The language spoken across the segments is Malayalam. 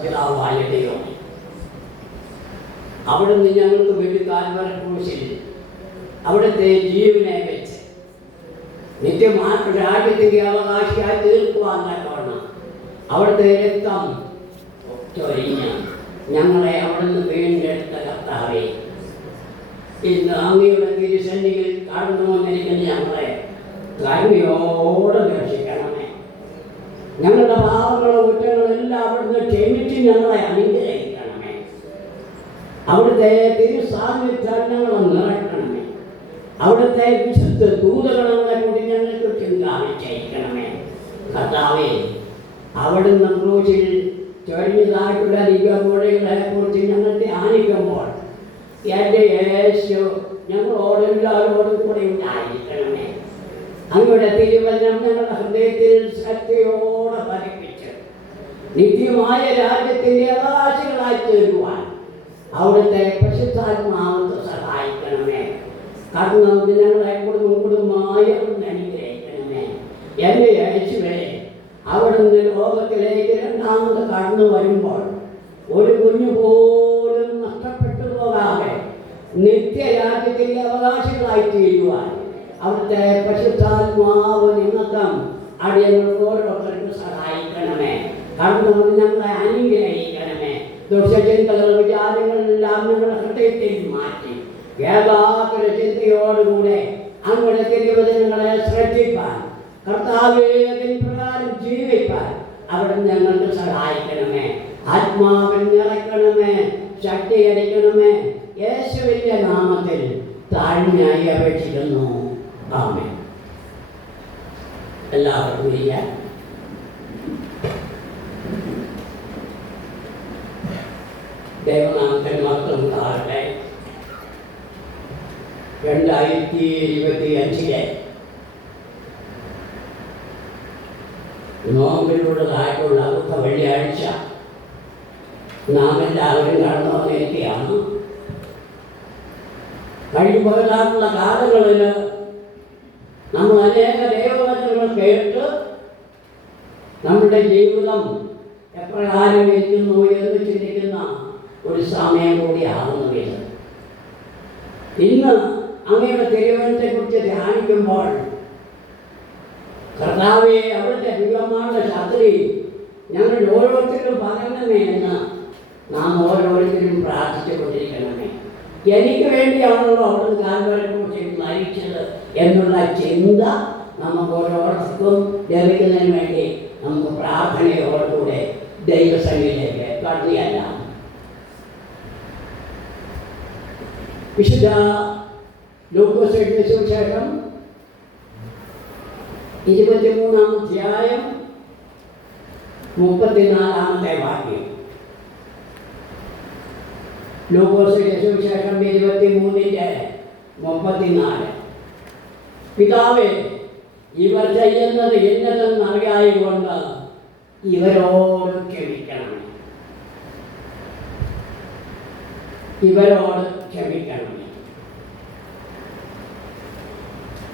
പിതാവായ ദൈവം അവിടുന്ന് ഞങ്ങൾക്ക് വേണ്ടി കാൽവരി ക്രൂശിൽ അവിടുത്തെ ജീവനെ വെച്ച് നിത്യമായിട്ടുള്ള രാജ്യത്തിൻ്റെ അവകാശിയായി തീർക്കുവാൻ തക്കവണ്ണം അവിടുത്തെ രക്തം ചൊരിഞ്ഞ് ഞങ്ങളെ അവിടുന്ന് വീണ്ടെടുത്ത കർത്താവേ, ഇന്ന് അങ്ങയുടെ തിരുസന്നിധിയിൽ കടന്നു വന്നിരിക്കുന്ന ഞങ്ങളെ കരുണയോടെ രക്ഷിക്കണമേ. ഞങ്ങളുടെ പാപങ്ങളും കുറ്റങ്ങളും എല്ലാം അവിടുന്ന് ക്ഷമിച്ച് ഞങ്ങളെ അനുഗ്രഹിക്കണമേ. അവിടുത്തെ തിരുസാന്നിധ്യം ഞങ്ങളെ നിറയ്ക്കണമേ. അവിടുത്തെ വിശുദ്ധ ദൂതഗണങ്ങളെ കൂടി ഞങ്ങൾക്ക് ചിന്താവിച്ചയക്കണമേ. കർത്താവേ, അവിടുന്ന് ക്രൂശിൽ ചൊരിഞ്ഞതായിട്ടുള്ള ദിവ്യമൊഴികളെ കുറിച്ച് ഞങ്ങൾ ധ്യാനിക്കുമ്പോൾ എൻ്റെ യേശു ഞങ്ങളോടെല്ലാവരോടും കൂടെ ഉണ്ടായിരിക്കണമേ. അങ്ങയുടെ തിരുവചനം ഞങ്ങളുടെ ഹൃദയത്തിൽ ശ്രദ്ധയോടെ പതിപ്പിച്ച് നിത്യമായ രാജ്യത്തിൻ്റെ അവകാശികളായി തീരുവാൻ അവിടുത്തെ പരിശുദ്ധാത്മാവ് സഹായിക്കണമേ. കാരണം ഞങ്ങളെ കുടുംബമായി അവിടുന്ന് അനുഗ്രഹിക്കണമേ. എൻ്റെ യേശുവേ, അവിടുന്ന് ലോകത്തിലേക്ക് രണ്ടാമത് കടന്നു വരുമ്പോൾ ഒരു കുഞ്ഞു പോലും നഷ്ടപ്പെട്ടു പോകാതെ നിത്യരാജ്യത്തിൻ്റെ അവകാശികളായി തീരുവാൻ അവിടുത്തെ പരിശുദ്ധാത്മാവ് നിമിത്തം അടിയങ്ങൾക്ക് ഓരോരുത്തർക്കും സഹായിക്കണമേ. കാരണം ഞങ്ങളെ അനുഗ്രഹിക്കണമേ. ദുഷ്ടചിന്തകൾ വിചാരങ്ങളെല്ലാം ഞങ്ങളുടെ ഹൃദയത്തിൽ മാറ്റി ഏകാഗ്ര ചിന്തയോടുകൂടെ അങ്ങയുടെ തിരുവചനങ്ങളെ ശ്രദ്ധിപ്പാൻ കർത്താവേ അതിൻ പ്രകാരം ജീവിപ്പാൻ അവിടെ ഞങ്ങൾക്ക് സഹായിക്കണമേ. ആത്മാവിൽ നിറയ്ക്കണമേ, ശക്തീകരിക്കണമേ. യേശുവിൻ്റെ നാമത്തിൽ താഴ്മയായി അപേക്ഷിക്കുന്നു. ആമേൻ. എല്ലാവർക്കും ഇരിക്കാം. ദൈവനാമത്തിൽ മക്കളും താഴെ 2025 നോമ്പിലൂടെതായിട്ടുള്ള അടുത്ത വെള്ളിയാഴ്ച നാം എല്ലാവരും കടന്നു വന്നിരിക്കുകയാണ്. കഴിയുമ്പോഴായിട്ടുള്ള കാലങ്ങളിൽ നമ്മൾ അനേക ദൈവവചനങ്ങൾ കേട്ട് നമ്മുടെ ജീവിതം എപ്രകാരം ഇരിക്കുന്നു എന്ന് ചിന്തിക്കുന്ന ഒരു സമയം കൂടിയാകുന്നതില്ല. ഇന്ന് അങ്ങയുടെ തിരുവചനത്തെക്കുറിച്ച് ധ്യാനിക്കുമ്പോൾ കർത്താവേ, അവിടുത്തെ ദിവ്യമായ ശക്തി ഞങ്ങൾ ഓരോരുത്തരും പകരണമേ എന്ന് നാം ഓരോരുത്തരും പ്രാർത്ഥിച്ചു കൊണ്ടിരിക്കണമേ. എനിക്ക് വേണ്ടിയാണല്ലോ അവിടുന്ന് കാൽവരിയെക്കുറിച്ച് മരിച്ചത് എന്നുള്ള ചിന്ത നമുക്ക് ഓരോരുത്തർക്കും ലഭിക്കുന്നതിന് വേണ്ടി നമുക്ക് പ്രാർത്ഥനയോടുകൂടെ ദൈവസന്നിധിയിലേക്ക് കടന്നുചെല്ലാം. വിശുദ്ധ ലൂക്കോസ് എഴുതിയ സുവിശേഷം 23-ാം അധ്യായം 34-ാമത്തെ വാക്യം. ലൂക്കോസ് എഴുതിയ സുവിശേഷം 23-34. പിതാവേ, ഇവർ ചെയ്യുന്നത് എന്നതെന്ന് അറിയായതുകൊണ്ട് ഇവരോട് ക്ഷമിക്കണം. ഇവരോട് ക്ഷമിക്കണം.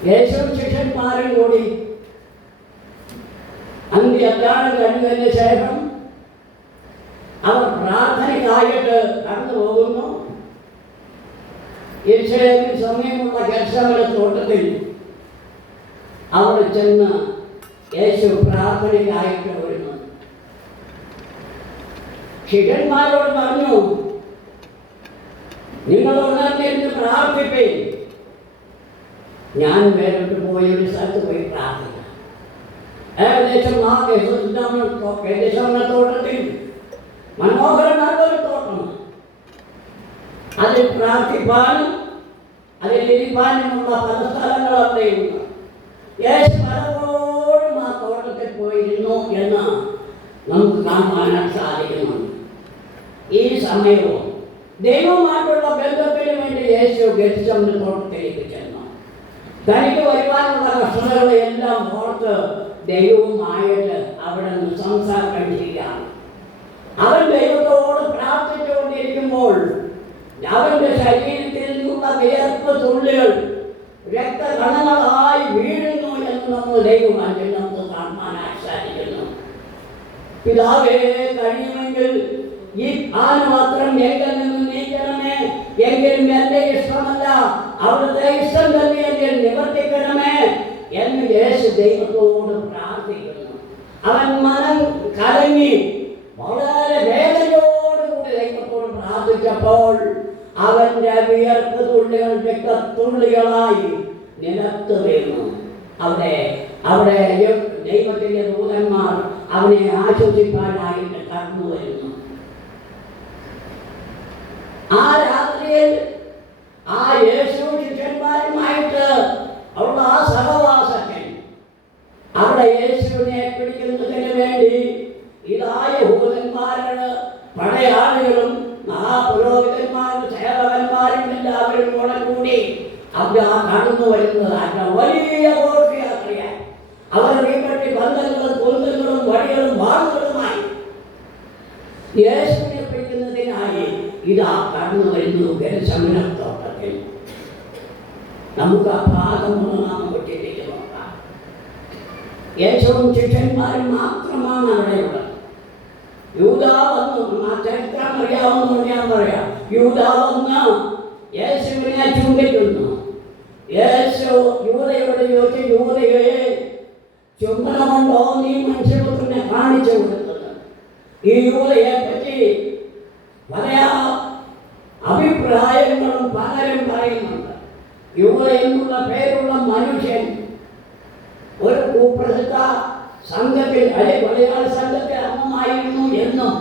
യേശു ശിഷ്യന്മാരും കൂടി അന്ത്യ അത്താഴം കഴിഞ്ഞതിന് ശേഷം അവർ പ്രാർത്ഥനയ്ക്കായിട്ട് കടന്നു പോകുന്നു. യെരൂശലേമിൽ സമയമുള്ള ഗെത്സമനെ തോട്ടത്തിൽ അവിടെ ചെന്ന് യേശു പ്രാർത്ഥനയ്ക്കായിട്ട് വരുന്നു. ശിഷ്യന്മാരോട് പറഞ്ഞു, നിങ്ങൾ ഉണർന്നിരുന്ന് പ്രാർത്ഥിപ്പേ, ഞാൻ വേറിട്ട് പോയി ഒരു സ്ഥലത്ത് പോയി പ്രാർത്ഥിക്കാം. ഏകദേശം ആ തോട്ടത്തിൽ മനോഹരമായിട്ടൊരു തോട്ടം, അതിൽ പ്രാർത്ഥിപ്പാനും അതിൽ ഇരിപ്പാനുമുള്ള പല സ്ഥലങ്ങൾ അവിടെയുണ്ട്. യേശു പലപ്പോഴും ആ തോട്ടത്തിൽ പോയിരുന്നു എന്ന് നമുക്ക് കാണാനായിട്ട് സാധിക്കുന്നുണ്ട്. ഈ സമയവും ദൈവമായിട്ടുള്ള ബന്ധത്തിന് വേണ്ടി യേശു ഗെത്സമനെ തോട്ടത്തിലേക്ക് ചെന്നു. തനിക്ക് വരുവാനുള്ള കഷ്ടതകളെല്ലാം ഓർത്ത് ദൈവവുമായിട്ട് അവിടെ നിന്ന് സംസാരിക്കുകയാണ്. അവൻ ദൈവത്തോട് പ്രാർത്ഥിച്ചുകൊണ്ടിരിക്കുമ്പോൾ അവൻ്റെ ശരീരത്തിൽ നിന്നുള്ള വിയർപ്പ് തുള്ളികൾ രക്തകണങ്ങളായി വീഴുന്നു എന്ന് നമ്മൾ ദൈവമായിട്ട് നമുക്ക് കാണാനായി സാധിക്കുന്നു. പിതാവേ, കഴിയുമെങ്കിൽ കഴിയുമെങ്കിൽ ഈ പാനപാത്രം എങ്കിൽ നിന്ന് നീക്കണമേ, എങ്കിലും എന്റെ ഇഷ്ടമല്ല അവിടുത്തെ ഇഷ്ടം തന്നെ എങ്കിൽ നിവർത്തിക്കണമേ എന്ന് യേശു ദൈവത്തോട് പ്രാർത്ഥിക്കുന്നു. അവൻ മനം കലങ്ങി വളരെ വേദനയോടുകൂടി ദൈവത്തോട് പ്രാർത്ഥിച്ചപ്പോൾ അവന്റെ വിയർപ്പ് തുള്ളികൾ രക്തത്തുള്ളികളായി നിലത്ത് വീണു. അവിടെ ദൈവത്തിന്റെ ദൂതന്മാർ അവനെ ആശ്വസിപ്പാനായിട്ട് കടന്നു വരുന്നു. ആ രാത്രിയിൽ ആ യേശു ശിഷ്യന്മാരുമായിട്ട് ഉള്ള ആ സഹവാസത്തിൽ അവിടെ യേശുവിനെ പിടിക്കുന്നതിന് വേണ്ടി ഇതായ യഹൂദന്മാരുടെ പടയാളികളും മഹാപുരോഹിതന്മാരും സേവകന്മാരും എല്ലാവരും കൂടെ കൂടി അവിടെ കടന്നു വരുന്നത് വലിയ ഘോഷയാത്രയായി. അവർ വീപ്പറ്റി ബന്ധങ്ങളും കുന്തങ്ങളും വടികളും വാളുകളുമായി യേശുവിനെ പിടിക്കുന്നതിനായി ഇതാ കടന്നു വരുന്നു ഗെത്സമനത്തോട്ടത്തിൽ. നമുക്ക് ആ ഭാഗമൊന്ന് നാം വിട്ടിട്ട് നോക്കാം. യേശുവും ശിഷ്യന്മാരും മാത്രമാണ് അവിടെയുള്ളത്. യൂദ വന്നു, ആ ചരിത്രം അറിയാവുന്നതുകൊണ്ട് ഞാൻ പറയാം. യൂദ വന്ന് യേശുവിനെ ചുംബിക്കുന്നു. യേശു യൂദയോട് ചോദിച്ചു, യൂദയെ ചുംബനമുണ്ടോ നീ മനുഷ്യപുത്രനെ കാണിച്ചു കൊടുത്തത്? ഈ യൂദയെ പറ്റി പല അഭിപ്രായങ്ങളും പലരും പറയുന്നുണ്ട്. യൂദ എന്നുള്ള പേരുള്ള മനുഷ്യൻ ഒരു കുപ്രസിദ്ധ സംഘത്തിൽ കൊലയാളി സംഘത്തിൽ അംഗമായിരുന്നു എന്നും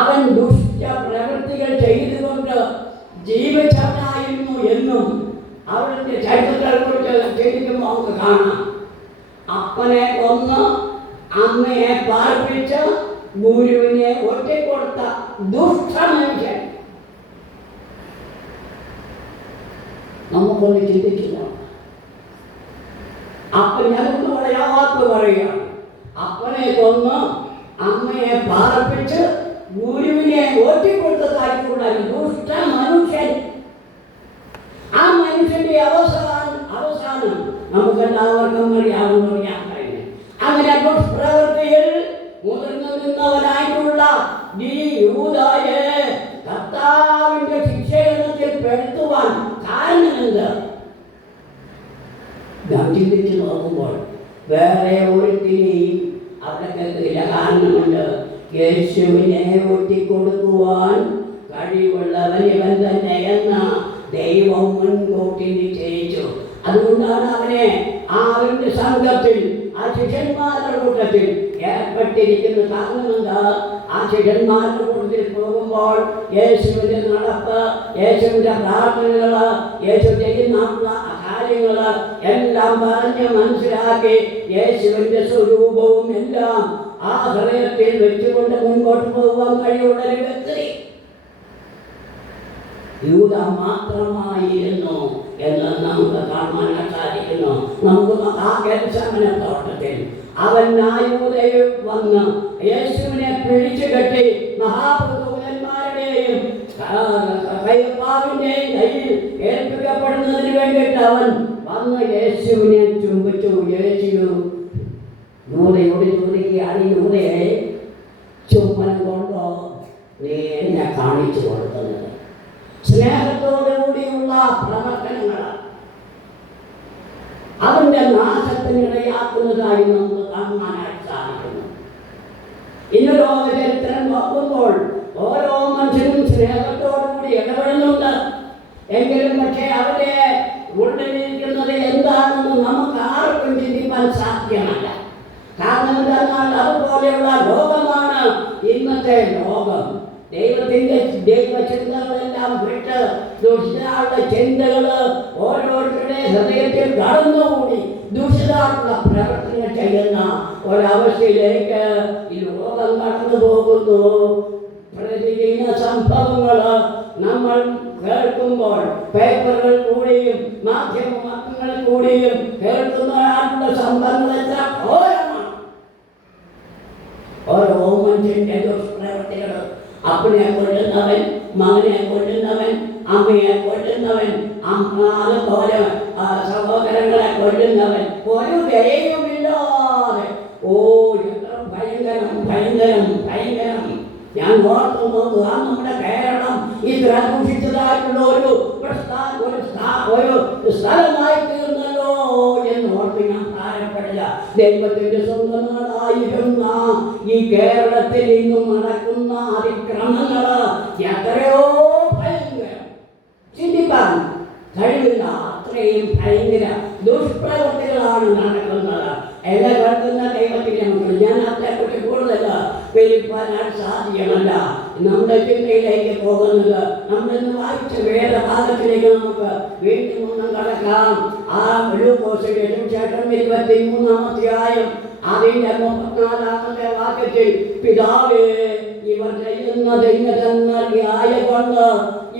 അവൻ ദുഷ്ട പ്രവൃത്തികൾ ചെയ്തുകൊണ്ട് ജീവിച്ചവനായിരുന്നു എന്നും അവിടുത്തെ ചരിത്രത്തെക്കുറിച്ച് ചിന്തിക്കുമ്പോൾ നമുക്ക് കാണാം. അപ്പനെ കൊന്ന് അമ്മയെ പാർപ്പിച്ച് ഗുരുവിനെ ഒറ്റിക്കൊടുത്ത ദുഷ്ടമനുഷ്യൻ. നമുക്കൊന്ന് ചിന്തിച്ചില്ല. അപ്പൻ ഞങ്ങൾക്ക് പറയാത്ത പറയുകയാണ്. അപ്പനെ കൊന്ന് അമ്മയെ പാർപ്പിച്ച് ഗുരുവിനെ ഒറ്റിക്കൊടുത്തതായിട്ടുള്ള ദുഷ്ട മനുഷ്യൻ. ആ മനുഷ്യന്റെ അവസാനം നമുക്ക് എല്ലാവർക്കും അറിയാവുന്ന ഞാൻ പറയുന്നത്. അങ്ങനെ ദുഷ്പ്രവൃത്തിയിൽ മുതിർന്നു നിന്നവനായിട്ടുള്ള ഈ യൂദയെ കർത്താവിന്റെ ശിക്ഷയിൽ പെടുത്തുവാൻ കാരണമെന്ത്? ഞാൻ ചിന്തിച്ച് നോക്കുമ്പോൾ വേറെ ഒരുത്തിനെയും അവിടെ കേൾക്കില്ല. കാരണമുണ്ട്. യേശുവിനെ ഒറ്റിക്കൊടുക്കുവാൻ കഴിവുള്ളവൻ ഇവൻ തന്നെ എന്ന് ദൈവം മുൻകൂട്ടി നിശ്ചയിച്ചു. അതുകൊണ്ടാണ് അവനെ ആ അവന്റെ സംഘത്തിൽ ആ ശിഷ്യന്മാരുടെ കൂട്ടത്തിൽ ഏർപ്പെട്ടിരിക്കുന്ന. കാരണമെന്താ? ആ ശിഷ്യന്മാരുടെ കൂട്ടത്തിൽ പോകുമ്പോൾ യേശുവിന്റെ നടപ്പ്, യേശുവിന്റെ പ്രാർത്ഥനകള്, യേശു ചെയ്യുന്ന കാര്യങ്ങള് എല്ലാം പറഞ്ഞ് മനസ്സിലാക്കി യേശുവിന്റെ സ്വരൂപവും എല്ലാം ആ ഹൃദയത്തിൽ വെച്ചുകൊണ്ട് മുൻപോട്ട് പോകാൻ കഴിയുള്ള ഒരു വ്യക്തി യൂദ മാത്രമായിരുന്നു എന്ന് നമുക്ക് കാണാൻ സാധിക്കുന്നു. നമുക്ക് ആ ഗെത്സമനത്തോട്ടത്തിൽ അവൻ ആ യൂദയിൽ വന്ന് യേശുവിനെ പിടിച്ചു കെട്ടി മഹാപുരോഹിതന്മാരുടെയും കയ്യപ്പാവിന്റെയും കയ്യിൽ ഏൽപ്പിക്കപ്പെടുന്നതിന് വേണ്ടിയിട്ട് അവൻ വന്ന് യേശുവിനെ ചുംബിച്ചു. യേശു യൂദയോട് ചോദിക്കുകയാണ്, യൂദയെ ചുംബനം കൊണ്ടോ നീ എന്നെ കാണിച്ചു കൊടുക്കുന്നത്? സ്നേഹത്തോടുകൂടിയുള്ള പ്രവർത്തനങ്ങൾ അതിന്റെ നാശത്തിനിടയാക്കുന്നതായി നമുക്ക് കാണാനായിട്ട് സാധിക്കുന്നു. ഇന്ന് ലോക ചരിത്രം നോക്കുമ്പോൾ ഓരോ മനുഷ്യനും സ്നേഹത്തോടുകൂടി ഇടപെടുന്നുണ്ട്. എങ്കിലും പക്ഷേ അവരുടെ ഉള്ളിലിരിക്കുന്നത് എന്താണെന്ന് നമുക്ക് ആർക്കും ചിന്തിക്കാൻ സാധ്യമല്ല. കാരണം എന്തെന്നാൽ അതുപോലെയുള്ള ലോകമാണ് ഇന്നത്തെ ലോകം. ദൈവത്തിന്റെ ദൈവചിന്തകളെല്ലാം വിട്ട് ദുഷിതാളുടെ ചിന്തകള് ഓരോരുത്തരുടെ ഹൃദയത്തിൽ കടന്നുകൂടി ദുഷിതാളുള്ള പ്രവർത്തനങ്ങൾ ചെയ്യുന്ന ഒരവസ്ഥയിലേക്ക് ഈ ലോകം കടന്നു പോകുന്നു. പ്രതിദിന സംഭവങ്ങള് നമ്മൾ കേൾക്കുമ്പോൾ പേപ്പറുകൾ കൂടിയും മാധ്യമങ്ങൾ കൂടിയും കേൾക്കുന്ന സംഭവങ്ങൾ എത്ര ഘോരമാണ്. ഓരോ മനുഷ്യന്റെ ദുഷ്പ്രവൃത്തികൾ, അപ്പനെ കൊല്ലുന്നവൻ, മകനെ കൊല്ലുന്നവൻ, അമ്മയെ കൊല്ലുന്നവൻ, അതുപോലെ സഹോദരങ്ങളെ കൊല്ലുന്നവൻ, ഒരു ദയയുമില്ലാതെ. ഓ, എത്ര ഭയങ്കരം ഭയങ്കരം ഭയങ്കരം! ഞാൻ ഓർത്തു നോക്കുക, നമ്മുടെ കേരളം ഇത്ര ദൂഷിച്ചതായിട്ടുള്ള ഒരു സ്ഥലമായി തീർന്നല്ലോ എന്ന് ഓർത്ത് ഞാൻ ഭാരപ്പെടില്ല. ദൈവത്തിന്റെ സ്വന്തം നാടായിരുന്ന ഈ കേരളത്തിൽ ഇന്നും നടക്കുന്ന അതിക്രമങ്ങള് എത്രയോ ഭയങ്കരം, ചിന്തിക്കാൻ കഴിവില്ല. അത്രയും ഭയങ്കര ദുഷ്പ്രവൃത്തികളാണ് നടക്കുന്നത്. എന്നെ കേൾക്കുന്ന ദൈവത്തിന്റെ മക്കൾ, ഞാൻ അതിനെക്കുറിച്ച് കൂടുതൽ പെരുപ്പാനാൻ സാധ്യമല്ല. നമ്മുടെ ചിന്തയിലേക്ക് പോകുന്നത്, നമ്മളിന്ന് വായിച്ച വേദഭാഗത്തിലേക്ക് നമുക്ക് വീണ്ടും ഒന്നും കടക്കാം. ആ ലൂക്കോസിന്റെ സുവിശേഷം 23-ാം അധ്യായം അതിന്റെ 34-ാമത്തെ വാക്യത്തിൽ, പിതാവേ, ഇവർ ചെയ്യുന്നത് ഇന്നതെന്നറിയായകൊണ്ട്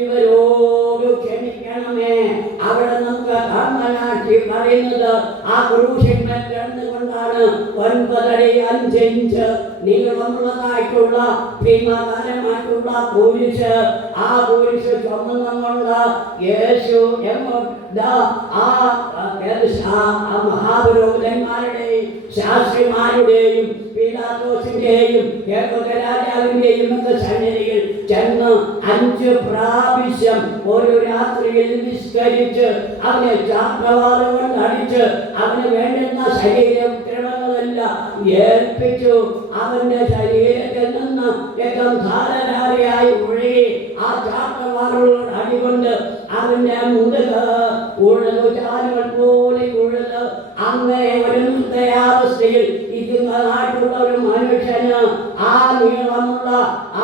ഇവരോട് ക്ഷമിക്കണമേ. അവിടെ നമുക്ക് കാണാനാക്കി പറയുന്നത് ആ ക്രൂശന്മേൽ കിടന്നുകൊണ്ടാണ് 9 അടി 5 ഇഞ്ച് നീളമുള്ളതായിട്ടുള്ള ഭീമാകാരമായിട്ടുള്ള കുരിശ്, ആ കുരിശ് ചുമന്നുകൊണ്ട് യേശു മഹാപുരോഹിതന്മാരുടെയും ശാസ്ത്രിമാരുടെയും പീലാത്തോസിന്റെയും രാജാവിന്റെയും ഒക്കെ സന്നിധിയിൽ ചെന്ന് 5 പ്രാവശ്യം ഒരു രാത്രിയിൽ നിസ്കരിച്ച് അവനെ ചാപ്രവാദം കൊണ്ട് അടിച്ച് അവന് വേണ്ടുന്ന ശരീരക്രമങ്ങളെല്ലാം ഏൽപ്പിച്ചു. അവന്റെ ശരീരത്തിൽ നിന്ന് രക്തം ധാരധാരയായി ഒഴുകി ആ ചാപ്രവാദങ്ങളോട് അടികൊണ്ട് അവന്റെ മുതുക് ഉഴുതു ചാലുകൾ പോലെ ഉഴുത് അങ്ങനെ ഒരു നിർദ്ദയാവസ്ഥയിൽ ഇരിക്കുന്നതായിട്ടുള്ള ഒരു മനുഷ്യന് ആ നീളമുള്ള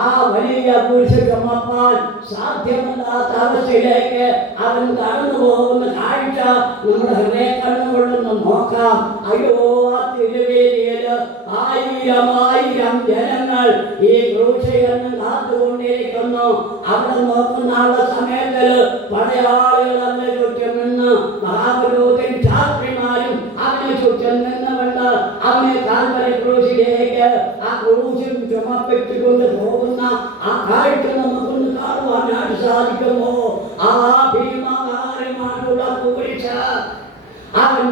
ആ വലിയ കുരിശ് ചുമപ്പാൻ സാധ്യമല്ലാത്ത അവസ്ഥയിലേക്ക് അവൻ കടന്നു പോകുന്ന കാഴ്ച നമ്മുടെ ഹൃദയ കണ്ണുകൊണ്ടൊന്ന് നോക്കാം. അയ്യോ, ആ തിരുവേദിയില് 1000 ജനങ്ങൾ ഈ ക്രൂശികരണം കാത്തുകൊണ്ടിരിക്കുന്നു. അവിടെ നോക്കുന്ന ആളുടെ സമയത്ത് പടയാളികൾ അവനെ ചുറ്റും നിന്ന്, മഹാപുരോഹിതൻ ശാസ്ത്രിമാരും അവനെ ചുറ്റും നിന്നുകൊണ്ട് അവനെ കാൽവരി ക്രൂശിലേക്ക് ആ ക്രൂശിൽ ചുമപ്പിച്ചുകൊണ്ട് പോകുന്ന ആ കാഴ്ച നമുക്കൊന്ന് കാണുവാനായിട്ട് സാധിക്കുമോ? ആ ഭീമാകാരമായിട്ടുള്ള കുരിശ് അവൻ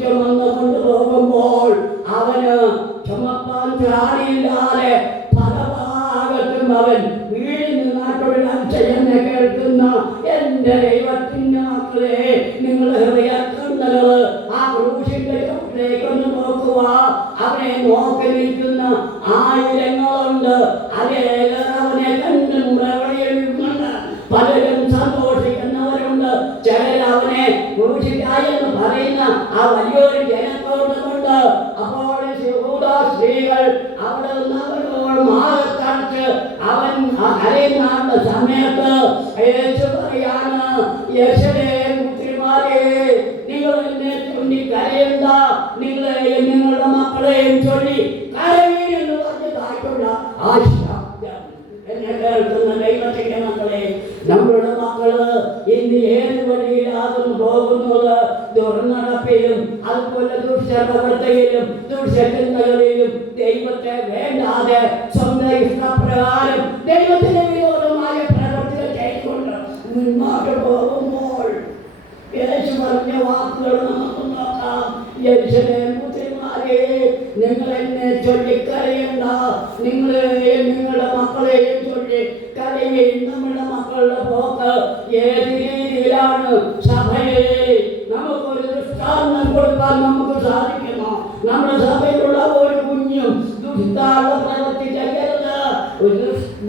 ചുമന്ന് കൊണ്ടുപോകുമ്പോൾ അവന് ചുമപ്പാൻ ചാടിയില്ലാതെ പല ഭാഗത്തും അവൻ വീഴുന്ന നാട്ടുകാരെന്ന് കേൾക്കുന്ന എന്റെ ദൈവത്തിന്റെ മക്കളെ, നിങ്ങളുടെ ഹൃദയക്കണ്ണുകള് ആ ക്രൂശിന്റെ ചുവട്ടിലേക്കൊന്ന് നോക്കുക. അവനെ നോക്കി നിൽക്കുന്ന ആയിരങ്ങളുണ്ട്. അനേകർ അവനെ കണ്ട് മുറവിളിയുന്നുണ്ട്. പലരും സന്തോഷിക്കുന്നവരുണ്ട്. ചിലർ അവനെ ക്രൂശിക്കായെന്ന് പറയുന്ന ആ വലിയൊരു ജനത്തോടുമുണ്ട്. അപ്പോൾ സ്ത്രീകൾ അവിടെ നിന്ന് അവരോട് മാറത്തടച്ച് അവൻ കരയുന്ന സമയത്ത് യേശു പറയാണ്, യേശുവിനെ പുത്രിമാരെ, നിങ്ങൾ എന്നെ ചൊല്ലി കരയണ്ട, നിങ്ങളെയും നിങ്ങളുടെ മക്കളെയും ചൊല്ലി കരവീരെന്ന് പറഞ്ഞതായിട്ടുള്ള ആ ശബ്ദം എന്നെ കേൾക്കുന്ന ദൈവത്തിന്റെ മക്കളെ, നമ്മളുടെ മക്കള് ഇന്ന് ഏത് വഴിയിലാകും പോകുന്നത്? ദുർനടപ്പിലും അതുപോലെ ദുഷ്ടപ്രവൃത്തിയിലും ദുഷ്ടചിന്തകളിലും ദൈവത്തെ വേണ്ടാതെ സ്വന്തം ഇഷ്ടപ്രകാരം ദൈവത്തിന് വിരോധമായ പ്രവൃത്തികൾ ചെയ്തുകൊണ്ട് മുന്നോട്ട് പോകുമ്പോൾ യേശു പറഞ്ഞ വാക്കുകൾ നമുക്ക് നോക്കാം. യെരൂശലേം പുത്രിമാരെ, നിങ്ങൾ എന്നെ ചൊല്ലിക്കരയണ്ട, നിങ്ങളെയും നിങ്ങളുടെ മക്കളെയും ചൊല്ലി കരയും. നമ്മുടെ മക്കളുടെ പോക്ക് ഏത് രീതിയിലാണ്? സഭയെ നമുക്കൊരു ദൃഷ്ടാന്തം കൊടുക്കാൻ നമുക്ക് സാധിക്കുമോ? നമ്മുടെ സഭയിലുള്ള ഒരു കുഞ്ഞും പ്രവൃത്തി ചെയ്യരുത്,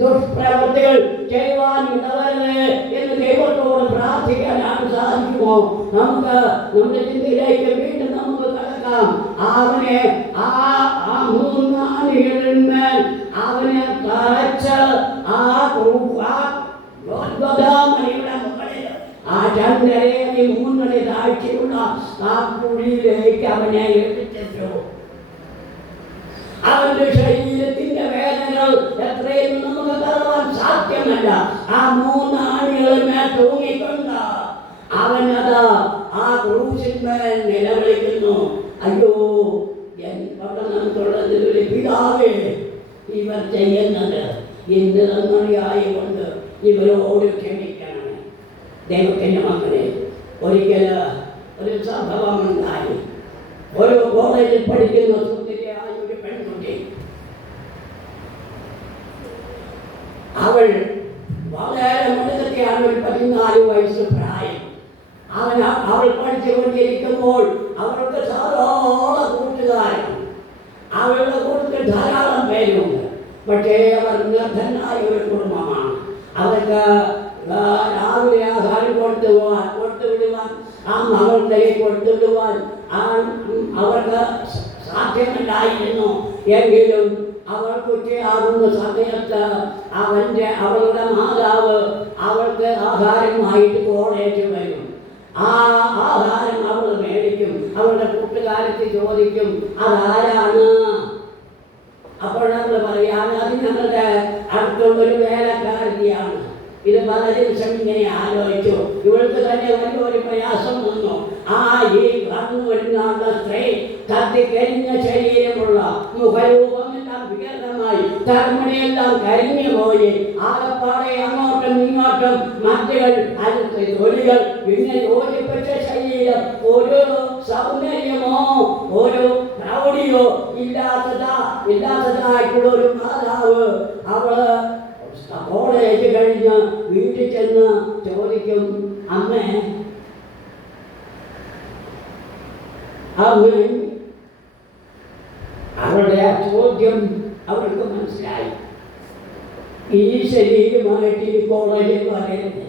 ദുഷ്പ്രവൃത്തികൾ ചെയ്യുവാനുള്ളവരെ എന്ന് ദൈവത്തോട് പ്രാർത്ഥിക്കാനാണ് സാധിക്കുമോ? നമുക്ക് നമ്മുടെ ചിന്തയിലേക്ക് വീണ്ടും നമുക്ക് കടക്കാം. അവനെ ആ 3 ആണികളിന്മേൽ അവനെ തറച്ച് ആ ഗോൽഗോഥാമലയുടെ മുകളിൽ ആ 2 അടി 3 അടി താഴ്ചയുള്ള ആ കുഴിയിലേക്ക് അവനെ എടുത്തിട്ടു. അവന്റെ ശരീരത്തിന്റെ വേദനകൾ എത്രയും നമുക്ക് കാണുവാൻ സാധ്യമല്ല. ആ 3 ആണികളിന്മേൽ തൂങ്ങിക്കൊണ്ട് അവനത് ആ ക്രൂശിന്മേൽ നിലവിളിക്കുന്നു. അയ്യോ, പിതാവേ, ഇവർ ചെയ്യുന്നത് എന്തെന്നറിയായതുകൊണ്ട് ഇവരോട് ക്ഷമിക്കണമേ. ദൈവത്തിന്റെ മക്കളെ, ഒരിക്കൽ ഒരു സംഭവമുണ്ടായി. ഒരു കോളേജിൽ പഠിക്കുന്ന സുന്ദരിയായ ഒരു പെൺകുട്ടി അവൾ വളരെ മുടക്കത്തെയാണ്, ഒരു 14 വയസ്സ് പ്രായം. അവൾ പഠിച്ചുകൊണ്ടിരിക്കുമ്പോൾ അവൾക്ക് ധാരാളം കൂട്ടുകാരാണ്. അവളുടെ കൂട്ടത്തിൽ ധാരാളം പേരുണ്ട്. പക്ഷേ അവർ നിർദ്ധനായ ഒരു കുടുംബമാണ്. അവർക്ക് രാവിലെ ആഹാരം കൊടുത്തുവിടുവാൻ ആ മകളുടെ കൊടുത്തുവിടുവാൻ അവർക്ക് സാധ്യമല്ലായിരുന്നു. എങ്കിലും അവൾ കുട്ടിയാകുന്ന സമയത്ത് അവളുടെ മാതാവ് അവൾക്ക് ആഹാരമായിട്ട് കോളേജ് വരും. ആ ആഹാരം അവൾ മേടിക്കും. അവളുടെ കൂട്ടുകാരത്തിൽ ചോദിക്കും അതാരാണ്. അപ്പോൾ നമ്മൾ പറയാൻ അത് ഞങ്ങളുടെ അടുത്തുള്ളൊരു വേലക്കാരത്തിയാണ്. ഇത് പല ദിവസം ഇങ്ങനെ ആലോചിച്ചു. ഇവൾക്ക് തന്നെ വലിയൊരു പ്രയാസം വന്നു. ഈ കടന്നു വരുന്ന സ്ത്രീ കത്തിക്കരിഞ്ഞ ശരീരമുള്ള മുഖരൂപമെല്ലാം വികൃതമായി തലമുടിയെല്ലാം കരിഞ്ഞു പോയി. ആകപ്പാടെ അങ്ങോട്ടും ഇങ്ങോട്ടും മറ്റുകൾ തൊലികൾ പിന്നെ യോജിപ്പിച്ച ശരീരം. ഒരു സൗന്ദര്യമോ ഒരു പ്രൗഢിയോ ഇല്ലാത്തതായിട്ടുള്ള ഒരു മാതാവ്. അവള് കോളേജ് കഴിഞ്ഞ് വീട്ടിൽ ചെന്ന് ചോദിക്കും അമ്മേ അവളുടെ ആ ചോദ്യം അവൾക്ക് മനസ്സിലായി. ഈ ശരീരമായിട്ട് ഈ കോളേജിൽ പറയുന്നത്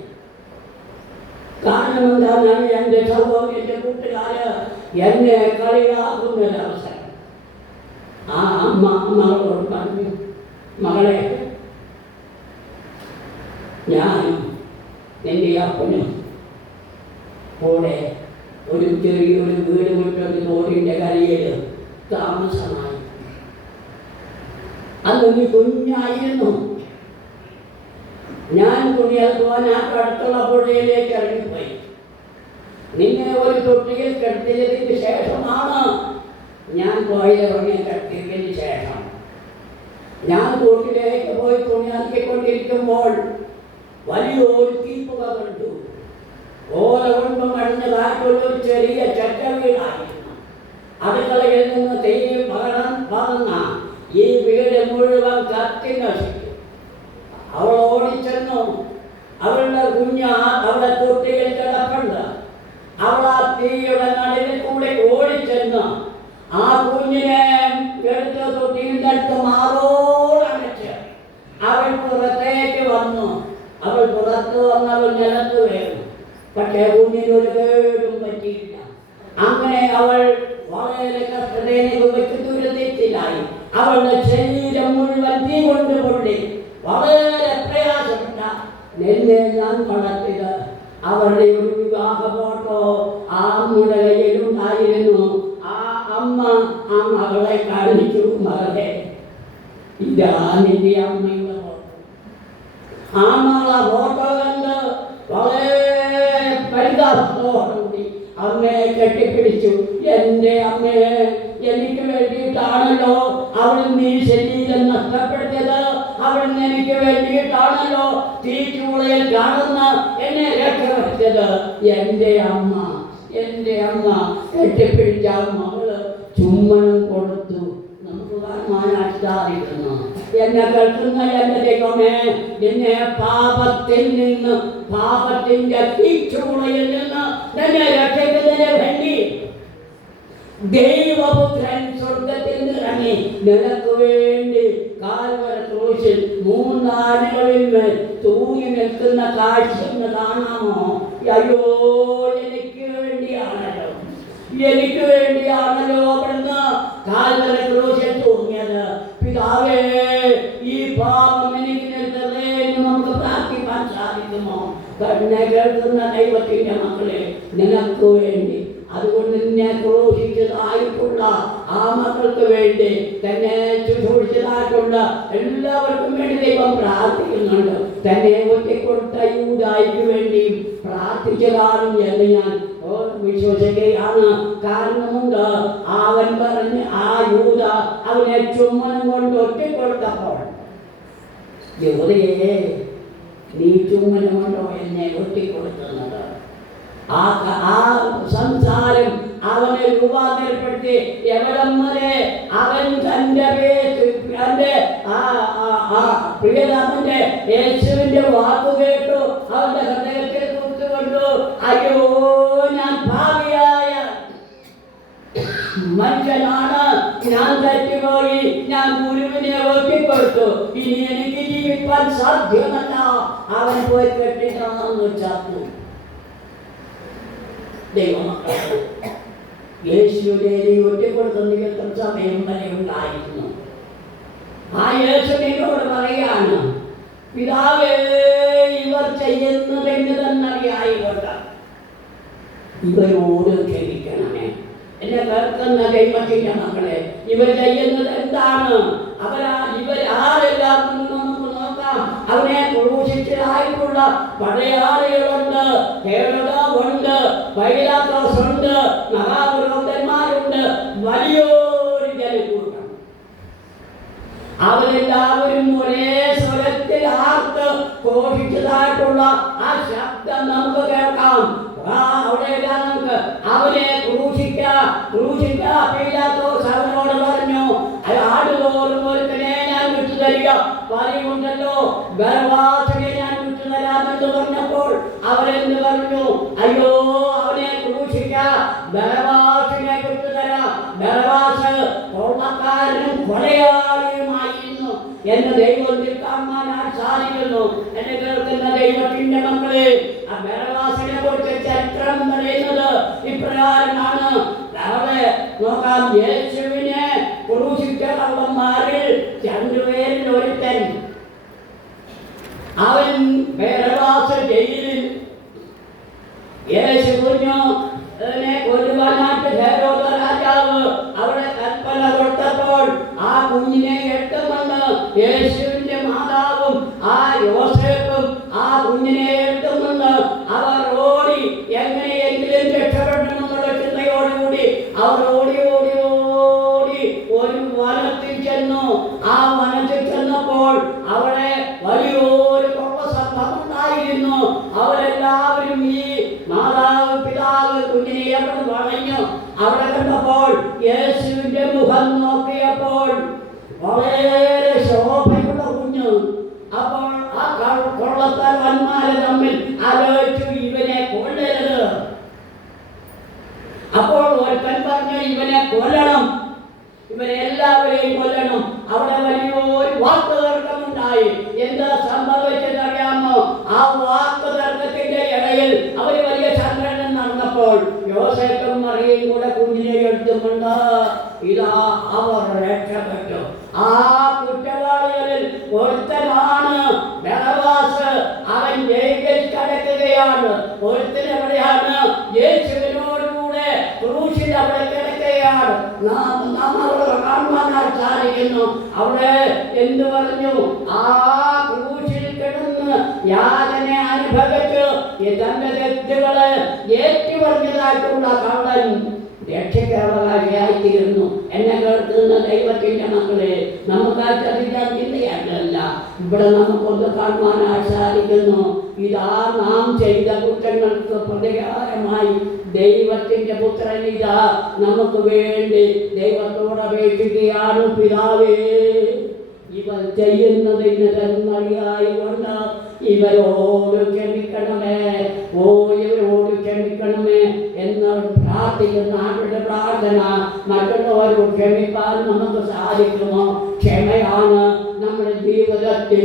കാരണം എന്താണ്? എൻ്റെ സഹോദരൻ്റെ കൂട്ടുകാര് എന്നെ കളിയാക്കുന്നൊരവസരം. ആ അമ്മ മകളോട് പറഞ്ഞു, മകളെ ഞാനും എൻ്റെ അപ്പനും കൂടെ ഒരു ചെറിയൊരു വീട് വിട്ടൊരു തോടിൻ്റെ കരയിൽ താമസമായി. അന്ന് നീ കുഞ്ഞായിരുന്നു. ഞാൻ തുണിയെടുക്കുവാൻ അടുത്തുള്ള പുഴയിലേക്ക് ഇറങ്ങിപ്പോയി. നിന്നെ ഒരു തൊട്ടിയിൽ കിടത്തിയതിന് ശേഷമാണ് ഞാൻ പുഴയിലിറങ്ങി കിടത്തിയതിന് ശേഷം ഞാൻ തോട്ടിലേക്ക് പോയി തുണി അലക്കിക്കൊണ്ടിരിക്കുമ്പോൾ വലിയൊരു തീപ്പുക കണ്ടു. ഓല കൊണ്ട് മടഞ്ഞ കാറ്റുള്ള ഒരു ചെറിയ ചട്ട വീടായിരുന്നു. അടുക്കളയിൽ നിന്ന് തെയ്യം പകർന്ന ഈ വീട് മുഴുവൻ കത്തി നശിച്ചു. അവൾ ഓടിച്ചെന്നു. അവളുടെ അവിടെ തൊട്ടിയിൽ കിടപ്പുണ്ട്. അവൾ ആ തീയുടെ നടുവിൽ കൂടെ ഓടിച്ചെന്ന് ആ കുഞ്ഞിനെ എടുത്ത് തൊട്ടിയുടെ അടുത്ത് മാറോടണച്ച് അവൾ പുറത്തേക്ക് വന്നു. അവൾ പുറത്ത് വന്നവൾ നിലത്ത് വീണു. പക്ഷേ കുഞ്ഞിനൊരു കേടും പറ്റിയില്ല. അങ്ങനെ അവൾ വളരെ കഷ്ടതയെ വെച്ച് ദുരിതത്തിലായി. അവളുടെ ശരീരം മുഴുവൻ തീ കൊണ്ട് പൊള്ളി. വളരെ പ്രയാസപ്പെട്ട എന്നെ ഞാൻ വളർത്തിയത്. അവരുടെ ഒരു വിവാഹ ഫോട്ടോ ആ അമ്മയുടെ കയ്യിലുണ്ടായിരുന്നു. ആ അമ്മ ആ മകളെ കാണിച്ചു, മകളെ ഇതാ നിന്റെ അമ്മയുടെ ഫോട്ടോ. ആ മകളെ ഫോട്ടോ കണ്ട് വളരെ പരിതാപത്തോടുകൂടി അമ്മയെ കെട്ടിപ്പിടിച്ചു. എൻ്റെ അമ്മയെ എനിക്ക് വേണ്ടിയിട്ടാണല്ലോ അവിടുന്ന് ഈ ശരീരം നഷ്ടപ്പെടുത്തിയത്. അവിടുന്ന് എനിക്ക് വേണ്ടിയിട്ടാണല്ലോ തീച്ചൂളയിൽ കാണുന്ന എന്നെ രക്ഷപ്പെടുത്തിയത്. എൻ്റെ അമ്മ കെട്ടിപ്പിടിച്ച മകള് ചുമ്മനം കൊടുത്തു. നമുക്ക് കാണാൻ സാധിക്കുന്നു. എന്നെ കേൾക്കുന്ന എൻ്റെ ദൈവമേ, നിന്നെ പാപത്തിൽ നിന്ന്, പാപത്തിന്റെ തീച്ചൂളയിൽ നിന്ന് എന്നെ രക്ഷിക്കുന്നതിന് വേണ്ടി ദൈവപുത്രൻ സ്വർഗത്തിൽ നിറങ്ങി നിനക്ക് വേണ്ടി കാൽവരി ക്രൂശിൽ 3 ആടുകളിൽ മേൽ തൂങ്ങി നിൽക്കുന്ന കാഴ്ച കാണാമോ? അയ്യോ, എനിക്ക് വേണ്ടിയാണല്ലോ അവിടുന്ന് കാൽവരി ക്രൂശിൽ തൂങ്ങിയത്. പിതാവേ, ഈ പാപം എനിക്ക് നിൽക്കതേ എന്ന് നമുക്ക് പ്രാർത്ഥിക്കാൻ സാധിക്കുമോ? തന്നെ കേൾക്കുന്ന ദൈവത്തിന്റെ മക്കളെ, നിനക്ക് വേണ്ടി, അതുകൊണ്ട് നിന്നെ ക്രൂശിച്ചതായിട്ടുള്ള ആ മക്കൾക്ക് വേണ്ടി, തന്നെ ശുശ്രൂഷിച്ചതായിട്ടുള്ള എല്ലാവർക്കും വേണ്ടി ദൈവം പ്രാർത്ഥിക്കുന്നുണ്ട്. തന്നെ ഒറ്റക്കൊടുത്ത യൂദായ്ക്ക് വേണ്ടിയും പ്രാർത്ഥിച്ചതാണ് എന്ന് ഞാൻ വിശ്വസിക്കുകയാണ്. കാരണമുണ്ട്, അവൻ പറഞ്ഞ് ആ യൂദ അവനെ ചുമ്മനം കൊണ്ട് ഒറ്റക്കൊടുത്തപ്പോൾ, യൂദയെ നീ ചുമ്മനം കൊണ്ടോ എന്നെ ഒറ്റക്കൊടുത്തുന്നത്? ആ സംസാരം അവനെ രൂപാന്തരപ്പെടുത്തി എവിടം വരെ അവൻ തൻ്റെ പ്രിയനാമന്റെ യേശുവിന്റെ വാക്കു കേട്ടു അവന്റെ ഹൃദയത്തെ കുറിച്ചുകൊണ്ടു, അയ്യോ ഞാൻ ഭാവിയായ മനുഷ്യനാണ്, ഞാൻ തെറ്റുപോയി, ഞാൻ ഗുരുവിനെ ഒറ്റിക്കൊടുത്തു, ഇനി എനിക്ക് ജീവിക്കാൻ സാധ്യമല്ല. അവൻ പോയി കെട്ടിട്ടാന്ന് ചാത്തു. ദൈവമക്കളെ, യേശുവിനെ ഒറ്റിക്കൊടുക്കുന്ന എത്ര സമയം വരെ ഉണ്ടായിരുന്നു. ആ യേശുവിനോട് പറയാണ്, പിതാവേ ഇവർ ചെയ്യുന്നതെന്ന് തന്നറിയായിക്കൊണ്ട് ഇവരോട് ക്ഷമിക്കണമേ. എന്നെ കേൾക്കുന്ന ദൈവത്തിന്റെ മക്കളെ, ഇവർ ചെയ്യുന്നത് എന്താണ്? ഇവരാരെല്ലാം നമുക്ക് നോക്കാം. അവനെ ക്രൂശിച്ചതായിട്ടുള്ള പടയാളികളുണ്ട്, ഹേരോദാവുണ്ട്, പൈലാത്തോസുണ്ട്, മഹാപുരോഹിതന്മാരുണ്ട്, വലിയൊരു ജനക്കൂട്ടം. അവരെല്ലാവരും ഒരേ സ്വരത്തിൽ ആർത്ത് ഘോഷിച്ചതായിട്ടുള്ള ആ ശബ്ദം നമുക്ക് കേൾക്കാം. അവിടെയെല്ലാം നമുക്ക് അവനെ പീലാത്തോസ് അവനോട് പറഞ്ഞു, ആടുതോറും ഒരുത്തനെ ഞാൻ വിട്ടുതരിക പറയുന്നുണ്ടല്ലോ, ബർവാസിനെ ഞാൻ വിട്ടുതരാമെന്ന് പറഞ്ഞപ്പോൾ അവരെന്ത് പറഞ്ഞു? അയ്യോ അവനെ ബർവാസിനെ വിട്ടുതരാം. ബർവാസ് കൊള്ളക്കാരനും കൊലയാളിയുമായിരുന്നു എന്ന് ദൈവത്തിൽ കാണാൻ സാധിക്കുന്നു. എന്നെ കേൾക്കുന്ന ദൈവത്തിന്റെ മക്കളെ, ആ ബർവാസിനെ കുറിച്ച് ചരിത്രം പറയുന്നത് ഇപ്രകാരമാണ്. അവിടെ നോക്കാം, യേശുവിനെ ക്രൂശിച്ച കള്ളന്മാരിൽ രണ്ടുപേരിൽ ഒരുത്തൻ, അവൻ ബർവാസ് ജയിലിൽ. യേശു കുഞ്ഞു കൊല്ലുവാനായിട്ട് ഹേരോദ രാജാവ് അവിടെ കൽപ്പന കൊടുത്തപ്പോൾ ആ കുഞ്ഞിനെ എടുത്തുകൊണ്ട് യേശുവിന്റെ മാതാവും ആ യോസേഫും ആ കുഞ്ഞിനെ എടുത്തുകൊണ്ട് അവർ ഓടി എങ്ങനെയെങ്കിലും രക്ഷപ്പെടണമെന്നുള്ള ചിന്തയോടുകൂടി അവർ ഓടി ഓടി ഓടി ഒരു വനത്തിൽ ചെന്നു. ആ വനത്തിൽ ചെന്നപ്പോൾ അവിടെ വലിയൊരു കൊള്ളസംഭവമുണ്ടായിരുന്നു. അവരെല്ലാവരും ഈ മാതാവ് പിതാവ് കുഞ്ഞിനെ അവിടെ വളഞ്ഞു. അവിടെ കണ്ടപ്പോൾ യേശുവിന്റെ മുഖം നോക്കിയപ്പോൾ വളരെ ശോഭയുള്ള കുഞ്ഞ്. അപ്പോൾ ആ കൊള്ളത്തവന്മാരെ തമ്മിൽ ആലോചിച്ചു, ഇവനെ കൊല്ലരുത്. അപ്പോൾ ഒരുത്തൻ പറഞ്ഞു, ഇവനെ കൊല്ലണം, ഇവരെ എല്ലാവരെയും കൊല്ലണം. അവിടെ വലിയൊരു വാക്ക് തർക്കമുണ്ടായി. എന്താ സംഭവിച്ചതറിയാമോ? ആ വാക്ക് തർക്കത്തിന്റെ ഇടയിൽ അവർ വലിയ സംഘടന നടന്നപ്പോൾ യോസേഫും മറിയയും കൂടെ കുഞ്ഞിനെ എടുത്തുകൊണ്ട് ഇതാ അവർ രക്ഷപ്പെട്ടു. ആ കുറ്റവാളികളിൽ ഒരുത്തനാണ് ബർവാസ്. അവൻ ജയിലിൽ കിടക്കുകയാണ്. ഒരുത്തൻ എവിടെയാണ്? യേശുവിനോടുകൂടെ ക്രൂശിൽ അവിടെ കിടക്കുകയാണ്. നാം അവിടെ കാണുവാൻ സാധിക്കുന്നു. അവിടെ എന്തു പറഞ്ഞു? ആ ക്രൂശിൽ കിടന്ന് യാതന അനുഭവിച്ചു തന്റെ തെറ്റുകള് ഏറ്റു പറഞ്ഞതായിട്ടുള്ള കള്ളൻ രക്ഷയ്ക്കവകാശിയായിത്തീരുന്നു. എന്നെ കേൾക്കുന്ന ദൈവത്തിന്റെ മക്കളെ, നമുക്ക് ആ ചിന്തയല്ല ഇവിടെ നമുക്കൊന്ന് കാണുവാനായി സാധിക്കുന്നു. ഇതാ നാം ചെയ്ത കുറ്റങ്ങൾക്ക് പ്രതികാരമായി ദൈവത്തിന്റെ പുത്രൻ ഇതാ നമുക്ക് വേണ്ടി ദൈവത്തോട് അപേക്ഷിക്കുകയാണ്. പിതാവേ, ഇവർ ചെയ്യുന്നത് ഇന്നതെന്നറിയായിക്കൊണ്ട് ഇവരോട് ക്ഷമിക്കണമേ, ഇവരോട് ക്ഷമിക്കണമേ എന്ന് പ്രാർത്ഥിക്കുന്ന ആളുടെ പ്രാർത്ഥന മറ്റുള്ളവരോട് ക്ഷമിപ്പാൻ നമുക്ക് സാധിക്കുമോ? ക്ഷമയാണ് നമ്മുടെ ജീവിതത്തിൽ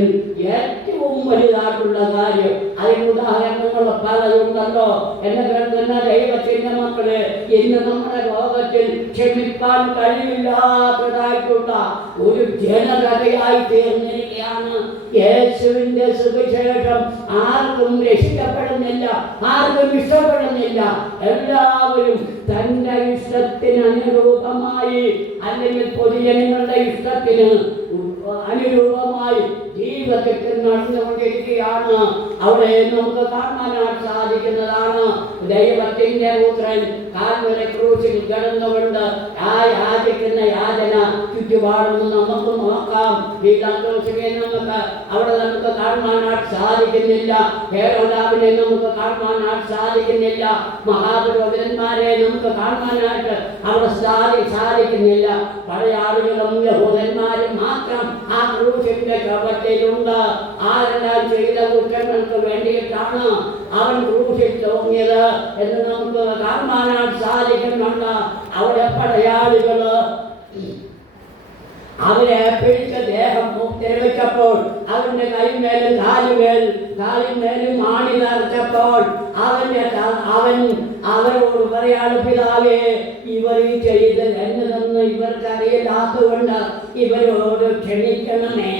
ഏറ്റവും വലുതായിട്ടുള്ള കാര്യം. അതിന് ഉദാഹരണങ്ങൾ പലതുണ്ടല്ലോ. എന്നെ കേൾക്കുന്ന ദൈവത്തിന്റെ മക്കള്, ഇന്ന് നമ്മുടെ ലോകത്തിൽ ക്ഷമിക്കാൻ കഴിവില്ലാത്തതായിട്ടുള്ള ഒരു ജനതയായി തീർന്നിരിക്കുകയാണ്. യേശുവിന്റെ സുവിശേഷം ആർക്കും രക്ഷിക്കപ്പെടുന്നില്ല, ആർക്കും ഇഷ്ടപ്പെടുന്നില്ല. എല്ലാവരും തന്റെ ഇഷ്ടത്തിന് അനുരൂപമായി അല്ലെങ്കിൽ പൊതുജനങ്ങളുടെ ഇഷ്ടത്തിന് അനുരൂപമായി ജീവിതത്തിൽ നടന്നുകൊണ്ടിരിക്കുകയാണ്. അവിടെ നമുക്ക് കാണാനായിട്ട് സാധിക്കുന്നതാണ് ദൈവത്തിന്റെ പുത്രൻ കാൽവരി ക്രൂശിൽ കിടന്നുകൊണ്ട് ആ യാചിക്കുന്ന യാചന ചുറ്റുപാടൊന്നും നമുക്ക് നോക്കാം. ഈ സന്തോഷമേ നമുക്ക് അവിടെ നമുക്ക് കാണാനായിട്ട് സാധിക്കുന്നില്ല. ഹേരോദാവിനെ നമുക്ക് കാണാനായിട്ട് സാധിക്കുന്നില്ല. മഹാപുരോഹിതന്മാരെ നമുക്ക് കാണാനായിട്ട് അവിടെ സാധിക്കുന്നില്ല. പഴയ ആളുകളും യഹൂദന്മാരും മാത്രം ആ ക്രൂശിന്റെ ചുവട്ടിൽ പട്ടിയിലുണ്ട്. ആരെല്ലാം ചെയ്ത കുറ്റങ്ങൾക്ക് വേണ്ടിയിട്ടാണ് അവൻ ക്രൂശിൽ തൂങ്ങിയത് എന്ന് നമുക്ക് കാണാൻ സാധിക്കുന്നുണ്ട്. അവിടെ പടയാളികള് അവരെ പിടിച്ച ദേഹം മുക്തിരവിച്ചപ്പോൾ അവന്റെ കൈമേലും കാലിന്മേലും ആണി തറച്ചപ്പോൾ അവൻ അവരോട് പറയാണ്, പിതാവേ, ഇവർ ഈ ചെയ്ത് എന്നതെന്ന് ഇവർക്കറിയില്ലാത്തതുകൊണ്ട് ഇവരോട് ക്ഷമിക്കണമേ.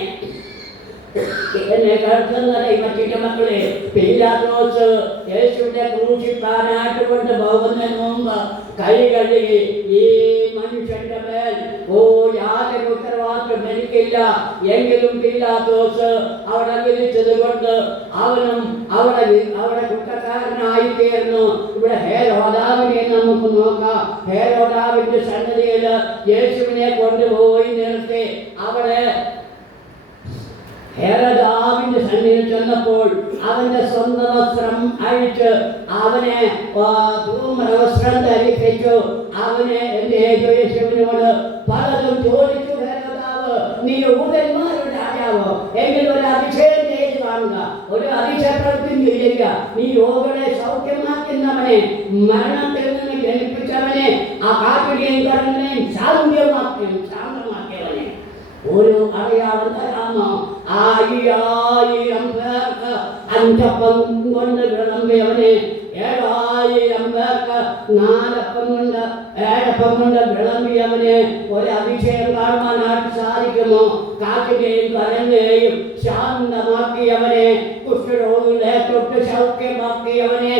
എന്നെ കേൾക്കുന്ന ദൈവത്തിന്റെ മക്കളെ, പീലാത്തോസ് യേശുവിനെ ക്രൂശിക്കാനായിട്ട് കൊണ്ട് പോകുന്നതിന് മുമ്പ് കൈ കഴുകി ഈ മനുഷ്യന്റെ മേൽ യാതൊരു ഉത്തരവാദിത്വം എനിക്കില്ല എങ്കിലും പീലാത്തോസ് അവിടെ വിധിച്ചത് കൊണ്ട് അവനും അവിടെ കുറ്റക്കാരനായി തീർന്നു. ഇവിടെ ഹേരോദാവിനെ നമുക്ക് നോക്കാം. ഹേരോദാവിന്റെ സന്നിധിയിൽ യേശുവിനെ കൊണ്ടുപോയി നിർത്തി അവിടെ ഹേരോദാവിന്റെ സന്നിധിയിൽ ചെന്നപ്പോൾ അവന്റെ സ്വന്തം വസ്ത്രം അഴിച്ച് അവനെ ധൂമ്രവസ്ത്രം ധരിപ്പിച്ചു. അവനെ എന്റെ യേശുവിനോട് പലതും ചോദിച്ചു. ഹേരോദാവ്, നീ യൂദന്മാരുടെ രാജാവോ? എങ്കിൽ ഒരു അതിശയം ചെയ്ത് കാണുക, ഒരു അതിശയപ്പെടുത്തും ചെയ്യുക. നീ രോഗികളെ സൗഖ്യമാക്കുന്നവനെ, മരണത്തിൽ നിന്ന് ജനിപ്പിച്ചവനെ, ആ കാറ്റുകയും കടലിനെയും ശാന്തമാക്കിയവനെ ഒരു അടയാളം തരാമോ? 1000 പേർക്ക് 5 അപ്പം കൊണ്ട് വിളമ്പിയവനെ, 7000 പേർക്ക് 4 അപ്പം കൊണ്ട് 7 അപ്പം കൊണ്ട് വിളമ്പിയവനെ ഒരു അതിശയം കാണുവാനായിട്ട് സാധിക്കുമോ? കാറ്റിനെയും കടലിനെയും ശാന്തമാക്കിയവനെ, കുഷ്ഠരോഗികളെ തൊട്ട് സൗഖ്യമാക്കിയവനെ,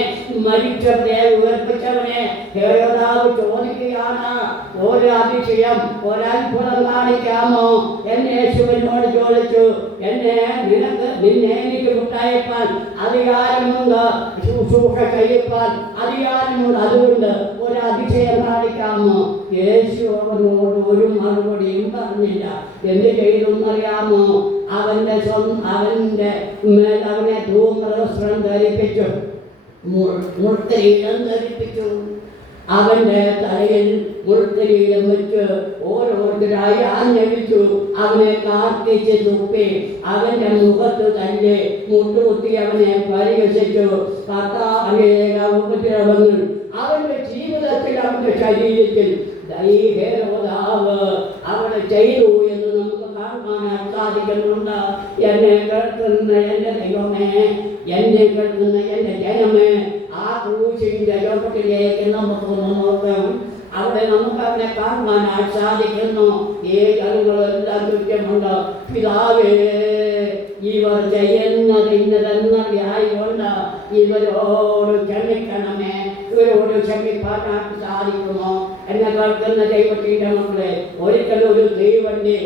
മരിച്ചവരെ ഉയർപ്പിച്ചവനെ ഹേരോദാവ് ചോദിക്കുകയാണ്, ഒരു അതിശയം, ഒരത്ഭുതം കാണിക്കാമോ എന്ന് യേശുവിനോട് ചോദിച്ചു. നിന്നെ എനിക്ക് മുട്ടയപ്പാൻ അധികാരമുണ്ട്, ശുശ്രൂഷ ചെയ്യപ്പാൻ അധികാരമുണ്ട്, അതുകൊണ്ട് ഒരു അതിശയം കാണിക്കാമോ? യേശു അവനോട് ഒരു മറുപടിയും പറഞ്ഞില്ല. എന്ത് ചെയ്തെന്നറിയാമോ? അവന്റെ മേൽ അവനെ ധൂമ്രവസ്ത്രം ധരിപ്പിച്ചു, മുൾക്കിരീടം ധരിപ്പിച്ചു. അവന്റെ തലയിൽ മുൾക്കിരീടം വെച്ച് ഓരോരുത്തരായി ആഞ്ഞടിച്ചു. അവനെ കാർത്തിച്ച് തുപ്പി അവന്റെ മുഖത്ത് തന്നെ മുട്ടുകുത്തി അവനെ പരിഹസിച്ചു. അനേക ഉപദ്രവങ്ങൾ അവന്റെ ജീവിതത്തിൽ, അവന്റെ ശരീരത്തിൽ ഹേരോദാവ് അവിടെ ചെയ്തു എന്ന് നമുക്ക് കാണാൻ സാധിക്കുന്നുണ്ട്. എന്നെ കേൾക്കുന്ന എൻ്റെ ദൈവമേ, എന്നെ കേൾക്കുന്ന എൻ്റെ ജനമേ, ആ ക്രൂശിന്റെ ലോകത്തിലേക്ക് നമുക്കൊന്ന് നോക്കാം. അവിടെ നമുക്ക് അവനെ കാണാനായി സാധിക്കുന്നു. ഈ അറിവുകളെല്ലാം ചുറ്റുമുണ്ട്. പിതാവേ, ഇവർ ചെയ്യുന്നത് ഇന്നതെന്നറിയായിക്കൊണ്ട് ഇവരോട് ക്ഷമിക്കണമേ. ഇവരോട് ക്ഷമിക്കാനായിട്ട് സാധിക്കുമോ? എന്നെ കേൾക്കുന്ന ദൈവത്തിന്റെ മക്കളെ, ഒരിക്കലും ഒരു തീവണ്ടി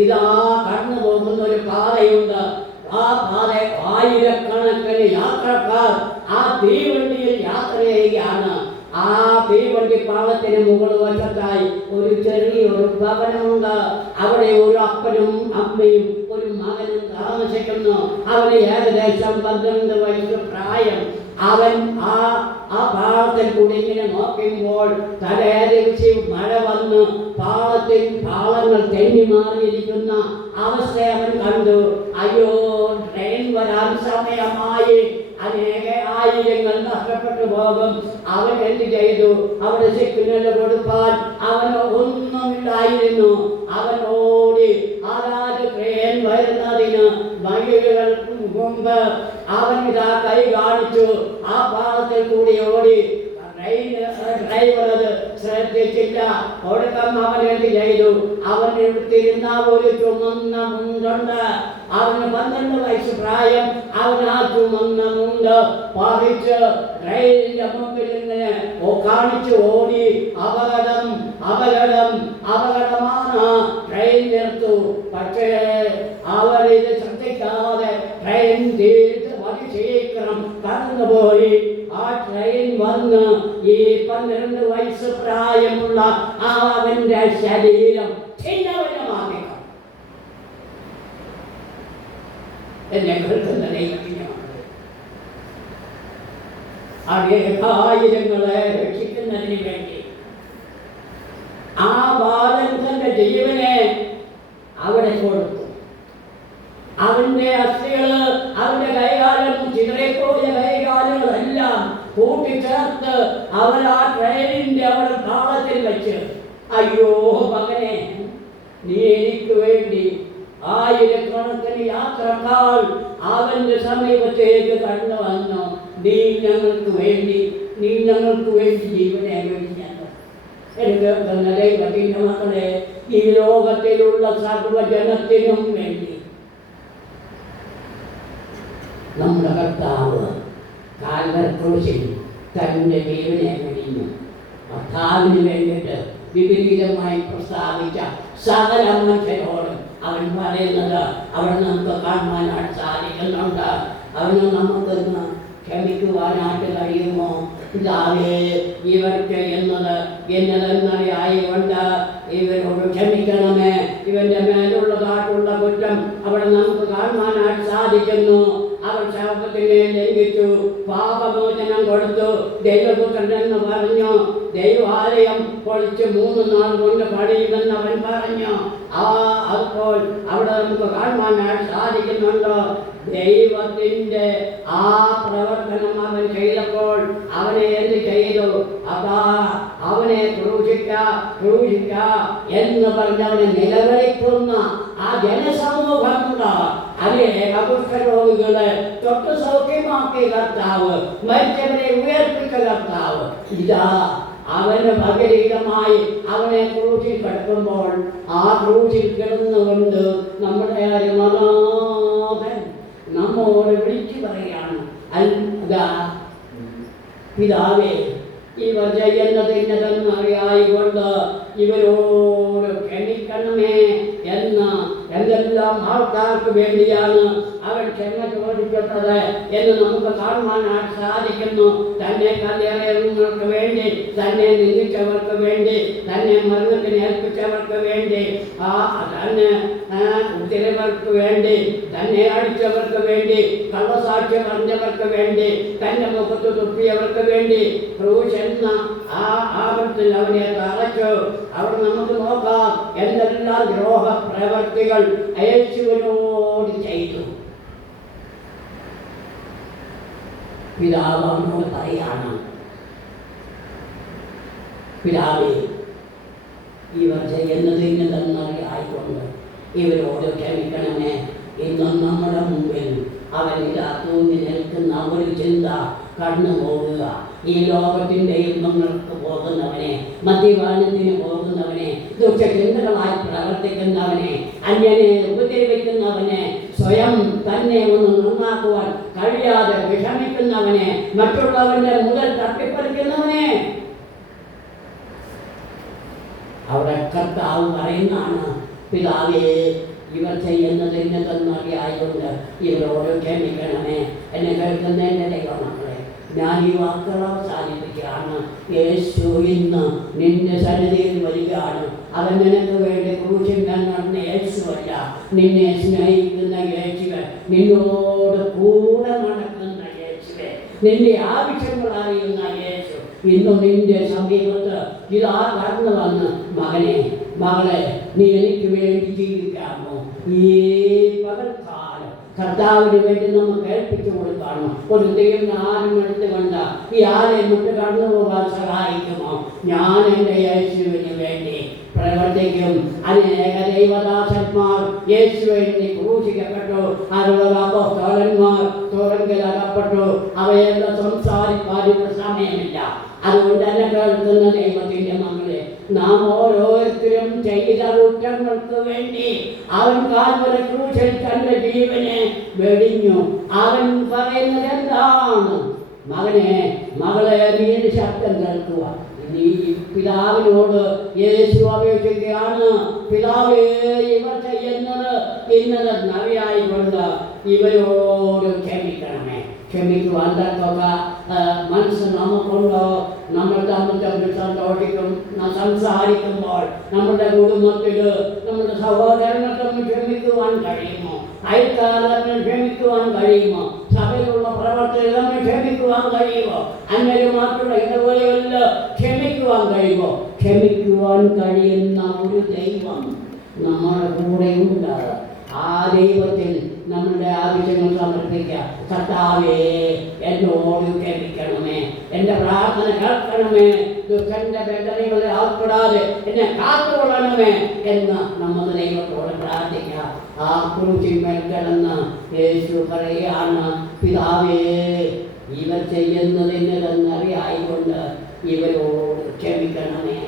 ഇതാ കടന്നു പോകുന്ന ഒരു പാതയുണ്ട്. ആ പാത ആയിരക്കണക്കിന് യാത്രക്കാർ ആ തീവണ്ടിയിൽ യാത്ര ചെയ്യുകയാണ്. ആ തീവണ്ടി പാളത്തിന് മുകൾ വശത്തായി ഒരു ചെറിയൊരു ഭവനമുണ്ട്. അവിടെ ഒരു അപ്പനും അമ്മയും ഒരു മകനും താമസിക്കുന്നു. അവന് ഏകദേശം 12 വയസ്സ് പ്രായം. അവൻ ആ പാളത്തിൽ കൂടി ഇങ്ങനെ നോക്കുമ്പോൾ തലേ ദിവസം മഴ വന്ന് പാളങ്ങൾ തെന്നി മാറിയിരിക്കുന്ന അവസ്ഥ അവൻ കണ്ടു. അയ്യോ, ട്രെയിൻ വരാൻ സമയമായി, അനേക ആയിരങ്ങൾ നഷ്ടപ്പെട്ടു പോകും. അവൻ എന്ത് ചെയ്തു? അവിടെ സിഗ്നൽ കൊടുക്കാൻ അവന് ഒന്നുമില്ലായിരുന്നു. അവൻ ഓടി അതാത് ട്രെയിൻ വരുന്നതിന് മൈലുകൾക്ക് മുമ്പ് അവൻ ഇതാ കൈ കാണിച്ചു. ആ പാളത്തിൽ കൂടി ഓടി. ഡ്രൈവർ അത് ശ്രദ്ധിച്ചില്ല. ഒടുക്കം അവൻ എന്ത് ചെയ്തു? അവൻ എടുത്തിരുന്ന ഒരു ചുമന്ന മുണ്ടുണ്ട്. അവന് 12 വയസ്സ് പ്രായം. അവൻ ആ ചുമന്ന മുണ്ട് പറിച്ച് ട്രെയിനിന്റെ മുമ്പിൽ നിന്ന് കാണിച്ചു ഓടി. അപകടം, അപകടം, അപകടമാണ്. ട്രെയിൻ നിർത്തു. പക്ഷേ അവരിത് ശ്രദ്ധിക്കാതെ ട്രെയിൻ തീർത്ത് അതിശീഘ്രം കടന്നുപോയി. ആ ട്രെയിൻ വന്ന് ഈ 12 വയസ്സ് പ്രായമുള്ള അവന്റെ ശരീരം ഛിന്നഭിന്നമാക്കി. എന്നെ കേൾക്കുന്ന ദൈവത്തിന്റെ ആയിരങ്ങളെ രക്ഷിക്കുന്നതിന് വേണ്ടി ആ ബാലൻ തന്റെ ജീവനെ അവിടെ കൊടുത്തു. കൂട്ടിച്ചേർത്ത് അവൻ ആ ട്രെയിനിന്റെ അവിടെ താളത്തിൽ വെച്ച്, അയ്യോ മകനെ, നീ എനിക്ക് വേണ്ടി ആയിരക്കണക്കിന് യാത്രക്കാർ അവന്റെ സമീപത്തേക്ക് കടന്നു വന്നു. നീ ഞങ്ങൾക്ക് വേണ്ടി ജീവനെ വേണ്ടി എടുക്കുന്ന ദൈവത്തിന്റെ മക്കളെ, ഈ ലോകത്തിലുള്ള സർവ്വജനത്തിനും വേണ്ടി നമ്മുടെ കർത്താവ് കാൽവരി ക്രൂശിൽ തന്റെ ജീവനെ വെടിഞ്ഞു. കർത്താവിന് വേണ്ടിയിട്ട് വിപരീതമായി പ്രസ്താവിച്ച സകല മനുഷ്യരോടും അവൻ പറയുന്നത് അവൻ നമുക്ക് കാണുവാനായിട്ട് സാധിക്കുന്നുണ്ട്. അവന് നമുക്കൊന്ന് ക്ഷമിക്കുവാനായിട്ട് കഴിയുമോ? പിതാവേ, ഇവർക്ക് എന്നതെന്നറിയായിക്കൊണ്ട് ഇവരോട് ക്ഷമിക്കണമേ. ഇവന്റെ മേലുള്ളതായിട്ടുള്ള കുറ്റം അവിടെ നമുക്ക് കാണുവാനായിട്ട് സാധിക്കുന്നു. അവൻ ശാപത്തിനെ ലംഘിച്ചു, പാപമോചനം കൊടുത്തു, ദൈവപുത്രൻ എന്ന് പറഞ്ഞു. ദൈവാലയം പൊളിച്ച് 3 നാൾ കൊണ്ട് പണിയുമെന്ന് അവൻ പറഞ്ഞു. അപ്പോൾ അവിടെ നമുക്ക് കാണുവാനായിട്ട് സാധിക്കുന്നുണ്ടോ? ദൈവത്തിന്റെ ആ പ്രവർത്തനം അവൻ ചെയ്തപ്പോൾ അവനെ എന്ത് ചെയ്തു? അതാ അവനെ ക്രൂശിക്ക എന്ന് പറഞ്ഞവനെ നിലവിളിക്കുന്ന ആ ജനസമൂഹമുണ്ട്. അനേക കുഷ്ഠരോഗികളെ തൊട്ട് സൗഖ്യമാക്കിയ കർത്താവ്, മരിച്ചവരെ ഉയർപ്പിച്ച കർത്താവ്, ഇതാ അവന് പകരീതമായി അവനെ ക്രൂശിൽ കിടക്കുമ്പോൾ ആ ക്രൂശിൽ കിടന്നുകൊണ്ട് നമ്മുടെ മനാഥൻ നമ്മോട് വിളിച്ചു പറയാണ്, അല്ലാ പിതാവേ, ഇവർ ചെയ്യുന്നതിന്നതെന്നറിയായിക്കൊണ്ട് ഇവരോട് ക്ഷമിക്കണമേ എന്ന എന്തെല്ലാം ആൾക്കാർക്ക് വേണ്ടിയാണ് അവൻ ക്ഷമ ചോദിക്കുന്നത് എന്ന് നമുക്ക് കാണുവാനായിട്ട് സാധിക്കുന്നു. തന്നെ കല്യാണങ്ങൾക്ക് വേണ്ടി, തന്നെ നിന്ദിച്ചവർക്ക് വേണ്ടി, തന്നെ മരണത്തിന് ഏൽപ്പിച്ചവർക്ക് വേണ്ടി, തന്നെ ഉത്തരവർക്ക് വേണ്ടി, തന്നെ അടിച്ചവർക്ക് വേണ്ടി, കള്ളസാക്ഷ്യം പറഞ്ഞവർക്ക് വേണ്ടി, തന്റെ മുഖത്ത് തുപ്പിയവർക്ക് വേണ്ടി ക്രൂശ് എന്ന ആ ആപത്തിൽ അവനെ തറച്ചു. അവിടെ നമുക്ക് നോക്കാം എന്തെല്ലാം ദ്രോഹ പ്രവർത്തികൾ യേശുവിനോട് ചെയ്തു. പിതാവ് അവനോട് പറയാണ്, പിതാവേ, ഇവർ ചെയ്യുന്നതിന്നതെന്നറിയായിക്കൊണ്ട് ഇവരോട് ക്ഷമിക്കണമേ. ഇന്നും നമ്മുടെ മുമ്പിൽ അവനിതാ തൂങ്ങി നിൽക്കുന്ന ഒരു ചിന്ത കടന്നു പോകുക. ഈ ലോകത്തിൻ്റെ ഇമ്പങ്ങൾക്ക് പോകുന്നവനെ, മദ്യപാനത്തിന് പോകുന്നവനെ, ദുഷ്ടചിന്തകളായി പ്രവർത്തിക്കുന്നവനെ, അന്യനെ ഉപദ്രവിക്കുന്നവനെ, സ്വയം തന്നെ ഒന്ന് നന്നാക്കുവാൻ കഴിയാതെ വിഷമിക്കുന്നവനെ, മറ്റുള്ളവന്റെ മുതൽ തട്ടിപ്പറിക്കുന്നവനെ അവിടെ കർത്താവ് പറയുന്നതാണ്, പിതാവേ, ഇവർ ചെയ്യുന്നതിന്നതെന്നറിയായതുകൊണ്ട് ഇവരോട് ക്ഷമിക്കണമേ. എന്നെ കേൾക്കുന്ന എൻ്റെ ദൈവമക്കളെ, ഞാൻ ഈ വാക്കുകൾ അവസാനിപ്പിക്കുകയാണ്. യേശു ഇന്ന് നിന്റെ സന്നിധിയിൽ വരികയാണ്. അവൻ നിനക്ക് വേണ്ടി ക്രൂശിൽ നടന്ന യേശുവല്ല, നിന്നെ സ്നേഹിക്കുന്ന യേശുവൻ, നിന്നോട് കൂടെ നടക്കുന്ന യേശുവെ, നിന്റെ ആവശ്യങ്ങൾ അറിയുന്ന യേശു ഇന്ന് നിന്റെ സമീപത്ത് ഇതാ കടന്നു വന്ന്, മകനെ, മകളെ, നീ എനിക്ക് വേണ്ടി ജീവിക്കാമോ? ഈ പകൽക്കാലം കർത്താവിന് വേണ്ടി നമുക്ക് ഏൽപ്പിച്ചു കൊടുക്കാമോ? ഒരു ദൈവം ആരും എടുത്തുകൊണ്ട് ഈ ആലയം വിട്ട് കടന്നു പോകാൻ സഹായിക്കുമോ? ഞാൻ എൻ്റെ യേശുവിന് വേണ്ടി പ്രവർത്തിക്കും. അനേക ദൈവദാസന്മാർ യേശുവിനെ ക്രൂശിക്കപ്പെട്ടു. 60 അപ്പോസ്തലന്മാർ തുറങ്കിലകപ്പെട്ടു. അവയെല്ലാം സംസാരിക്കാനുള്ള സമയമില്ല. അതുകൊണ്ട് എന്നെ കേൾക്കുന്ന ദൈവത്തിന്റെ മക്കളെ, നാം ഓരോരുത്തരും ചെയ്ത കുറ്റങ്ങൾക്ക് വേണ്ടി അവൻ കാൽവരി ക്രൂശിൽ തന്റെ ജീവനെ വെടിഞ്ഞു. അവൻ പറയുന്നത് എന്താണ്? മകനെ, മകളെ, നീ ശബ്ദം കേൾക്കുക. നീ പിതാവിനോട് യേശു അപേക്ഷിക്കുകയാണ്, പിതാവേ, ഇവർ ചെയ്യുന്നത് ഇന്നതെന്നറിയായിക്കൊണ്ട് ഇവരോട് ക്ഷമിക്കണമേ. ക്ഷമിക്കുവാൻ തക്ക മനസ്സ് നമുക്കുണ്ടോ? നമ്മൾ തമ്മിൽ സന്തോഷിക്കും സംസാരിക്കുമ്പോൾ നമ്മുടെ കുടുംബത്തിൽ, നമ്മുടെ സഹോദരങ്ങൾ തമ്മിൽ ക്ഷമിക്കുവാൻ കഴിയുമോ? അയൽക്കാരങ്ങൾ ക്ഷമിക്കുവാൻ കഴിയുമോ? സഭയിലുള്ള പ്രവർത്തകർ തമ്മിൽ ക്ഷമിക്കുവാൻ കഴിയുമോ? അന്യരുമായിട്ടുള്ള ഇടവകളിൽ ക്ഷമിക്കുവാൻ കഴിയുമോ? ക്ഷമിക്കുവാൻ കഴിയുന്ന ഒരു ദൈവം നമ്മുടെ കൂടെയുണ്ട്. ആ ദൈവത്തിൽ നമ്മുടെ ആവശ്യങ്ങൾ സമർപ്പിക്കുക. കർത്താവേ, എന്നോട് ക്ഷമിക്കണമേ, എൻ്റെ പ്രാർത്ഥന കേൾക്കണമേ, ദുഃഖന്റെ വേദനകളിൽ ആൾപ്പെടാതെ എന്നെ കാത്തുകൊള്ളണമേ എന്ന് നമുക്ക് ദൈവത്തോട് പ്രാർത്ഥിക്കാം. ആ ക്രൂശിന്മേൽ കിടന്ന് യേശു പറയുകയാണ്, പിതാവേ, ഇവർ ചെയ്യുന്നതിന് അറിയായിക്കൊണ്ട് ഇവരോട് ക്ഷമിക്കണമേ.